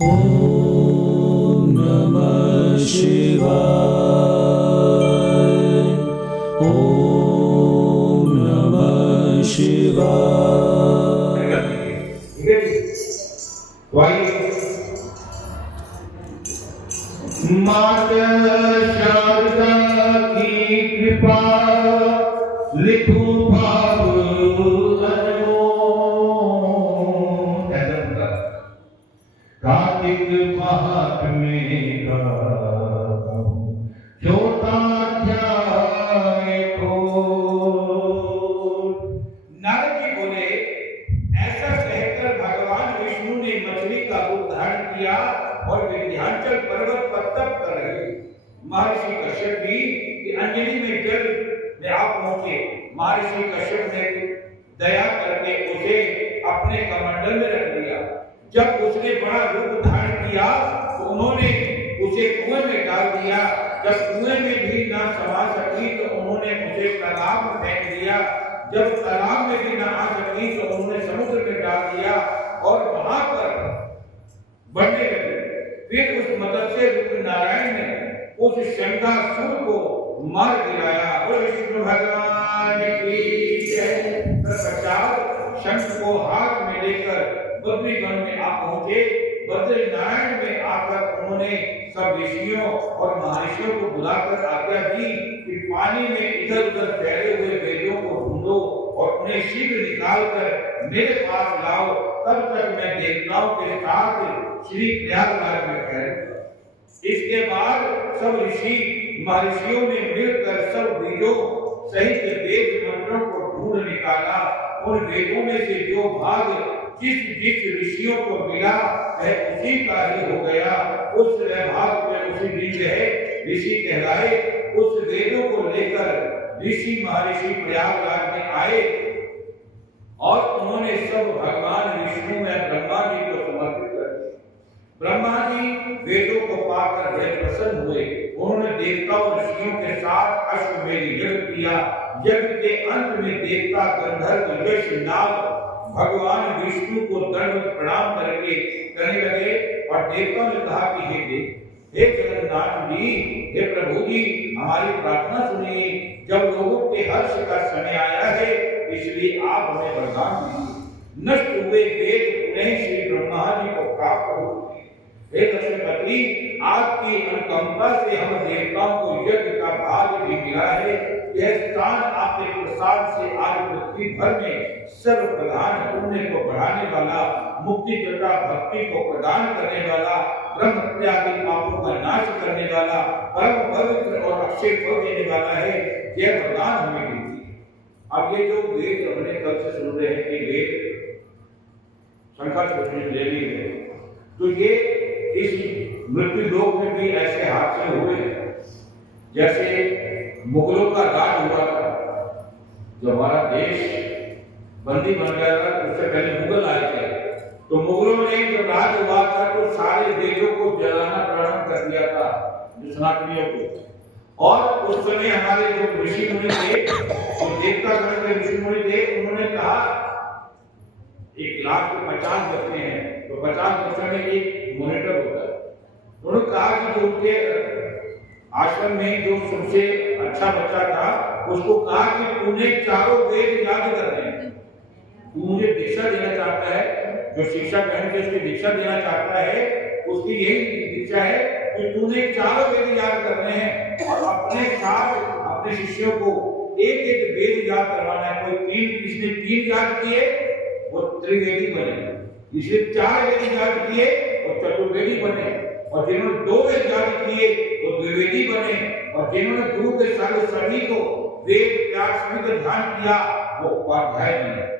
ॐ नमः शिवाय। ॐ नमः शिवाय। माता शारदा की कृपा लिखूं भाव अनमोल। कार्तिक महात्म्य का चौथा अध्याय को। नारद जी बोले, ऐसा कहकर भगवान विष्णु ने मछली का रूप धारण किया और विंध्याचल पर्वत पर तप कर रहे। महर्षि कश्यप भी कि अंजलि में जल में आप पहुंचे। महर्षि कश्यप ने दया करके उसे अपने कमंडल में रख दिया। जब उसने बड़ा रूप धारण किया तो उन्होंने उसे कुएं में डाल दिया। जब कुएं में भी ना समा सकी तो उन्होंने उसे तालाब में फेंक दिया। जब तालाब में भी ना आ सकी तो उन्होंने समुद्र में डाल दिया और वहां पर बढ़ने लगे। फिर उस मत्स्य रूप नारायण ने उस शंखासुर को मार गिराया और विष्णु भगवान की जय। तत्पश्चात शंख को हाथ में लेकर बद्रीवन में आ पहुंचे। बद्रीनारायण में आकर उन्होंने सब ऋषियों और महर्षियों को बुलाकर आज्ञा दी कि पानी में इधर उधर फैले हुए वेदों को ढूंढो और उन्हें शीघ्र निकालकर मेरे पास लाओ। तब तक मैं देवताओं के साथ श्री प्रयागराज में ठहरूंगा। इसके बाद सब ऋषि महर्षियों ने मिलकर सब वेदों सहित वेद मंत्रों को ढूंढ निकाला। उन वेदों में से जो भाग जिस जिस ऋषियों को मिला वह उसी का ही हो गया। उस भाग में उसी दिन है ऋषि कहलाए। उस वेदों को लेकर ऋषि महर्षि प्रयागराज में आए और उन्होंने सब भगवान विष्णु में ब्रह्मा जी को समर्पित कर दिया। ब्रह्मा जी वेदों को पाकर बड़े प्रसन्न हुए। उन्होंने देवताओं ऋषियों के साथ अश्वमेध यज्ञ किया। यज्ञ के अंत में देवता गंधर्व यक्ष नाग भगवान विष्णु को दंडवत प्रणाम करके कहने लगे और देवताओं ने कहा कि हे जगन्नाथ जी, हे प्रभु जी, हमारी प्रार्थना सुनिए। जब लोगों के हर्ष का समय आया है इसलिए आप हमें वरदान दीजिए। नष्ट हुए वेद पुनः श्री ब्रह्मा जी को प्राप्त हो। हे दशरथपति, आपकी अनुकंपा से हम देवताओं को यज्ञ का भाग भी मिला है। यह स्थान आपके प्रसाद से आज पृथ्वी भर में सर्व प्रधान पुण्य को बढ़ाने वाला, मुक्ति तथा भक्ति को प्रदान करने वाला, ब्रह्म त्यागी पापों का नाश करने वाला, परम पवित्र और अक्षय फल देने वाला है। यह वरदान हमें दीजिए। अब ये जो वेद हमने कल से सुन रहे हैं कि वेद शंकर देवी है, तो ये इस मृत्यु लोक में भी ऐसे हादसे हुए जैसे मुगलों का राज हुआ था। जब हमारा देश बंदी बन गया था उससे पहले मुगल आए थे, तो मुगलों ने जब राज हुआ था तो सारे वेदों को जलाना प्रारंभ कर दिया था, जो सनातनियों को। और उस समय हमारे जो ऋषि मुनि थे, जो देवता गण के ऋषि मुनि थे, उन्होंने कहा 1,50,000 बच्चे हैं तो 50 बच्चों में एक मॉनिटर होता है। उन्होंने कहा कि जो उनके आश्रम में जो सबसे अच्छा बच्चा था उसको कहा कि तूने चारों वेद याद करने हैं। तू मुझे दीक्षा देना चाहता है, जो शिक्षा ग्रहण के उसकी दीक्षा देना चाहता है, उसकी यही दीक्षा है कि तूने चारों वेद याद करने हैं और अपने साथ अपने शिष्यों को एक एक वेद याद करवाना है। कोई इसने 3 याद किए वो त्रिवेदी बने, इसलिए 4 वेद याद किए और चतुर्वेदी बने, और जिन्होंने 2 वेद याद किए वो द्विवेदी बने, और जिन्होंने गुरु के संग सभी को वेद त्याग सभी का ध्यान किया वो उपाध्याय बने।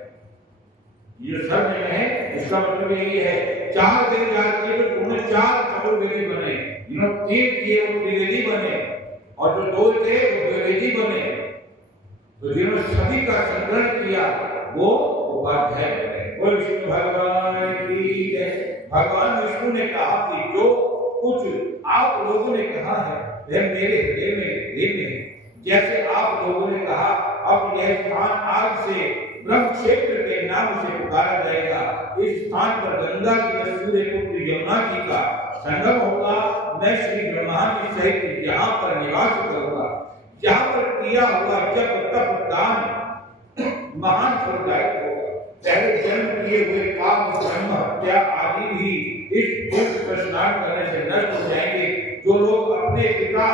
ये सब में है, इसका मतलब यही है 4 वेद याद किए तो उन्होंने 4 चतुर्वेदी बने, जिन्होंने 3 किए वो त्रिवेदी बने, और जो 2 थे वो द्विवेदी बने। तो जिन्होंने सभी का संग्रहण किया वो उपाध्याय बने। वो विष्णु भगवान की जय। भगवान विष्णु ने कहा कि जो कुछ आप लोगों ने कहा है वह मेरे हृदय में है। जैसे आप लोगों ने कहा अब यह स्थान आज से ब्रह्म क्षेत्र के नाम से पुकारा जाएगा। इस स्थान पर गंगा की सूर्य पुत्र यमुना जी का संगम होगा, मैं श्री ब्रह्मा जी सहित यहाँ पर निवास करूंगा। यहाँ पर किया हुआ जप तप दान महान फलदायक होगा। पहले जन्म किए हुए काम धर्म हत्या आदि भी इस पुण्य स्नान करने से नष्ट हो जाएंगे। जो लोग अपने पिता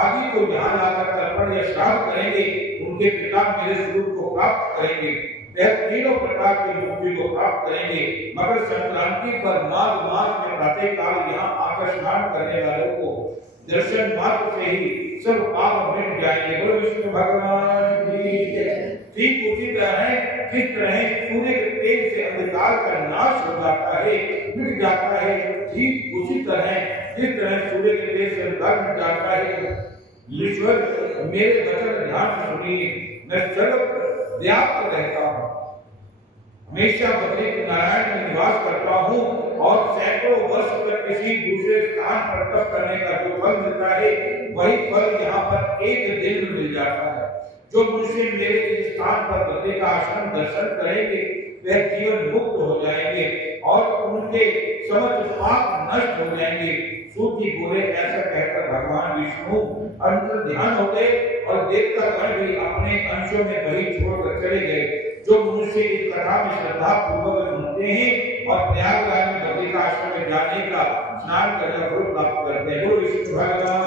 आदि को यहाँ लाकर तर्पण या श्राद्ध करेंगे, उनके पिता मेरे स्वरूप को प्राप्त करेंगे। वह तीनों प्रकार की मुक्ति को प्राप्त करेंगे। मकर संक्रांति पर माघ मास में प्रातः काल यहाँ आकर स्नान करने वालों को दर्शन मात्र से ही सब पाप मिट जाएंगे। बोलो विष्णु भगवान की जय। ठीक उसी तरह जिस तरह सूर्य के तेज से अंधकार का नाश हो जाता है, मिट जाता है, ठीक उसी तरह जिस तरह सूर्य के तेज से अंधकार मिट जाता है, ईश्वर मेरे वचन ध्यान से सुनिए, मैं सर्व व्याप्त रहता हूँ, हमेशा बद्री नारायण में निवास करता हूँ और सैकड़ों वर्ष तक किसी दूसरे स्थान पर तप करने का जो फल मिलता है, वही फल यहाँ पर एक दिन में मिल जाता है। जो मनुष्य मेरे इस स्थान पर बद्री का आश्रम दर्शन करेंगे, वह जीवन मुक्त हो जाएंगे और उनके समस्त पाप नष्ट हो जाएंगे। सूखी बोले ऐसा कहकर भगवान विष्णु अंतर ध्यान हो गए और देवता गण भी अपने अंशों में वही छोड़कर चले गए। जो मनुष्य इस कथा में श्रद्धा पूर्वक सुनते हैं और प्रयागराज में बद्री का आश्रम में जाने का स्नान करने का फल प्राप्त करते हैं। विष्णु भगवान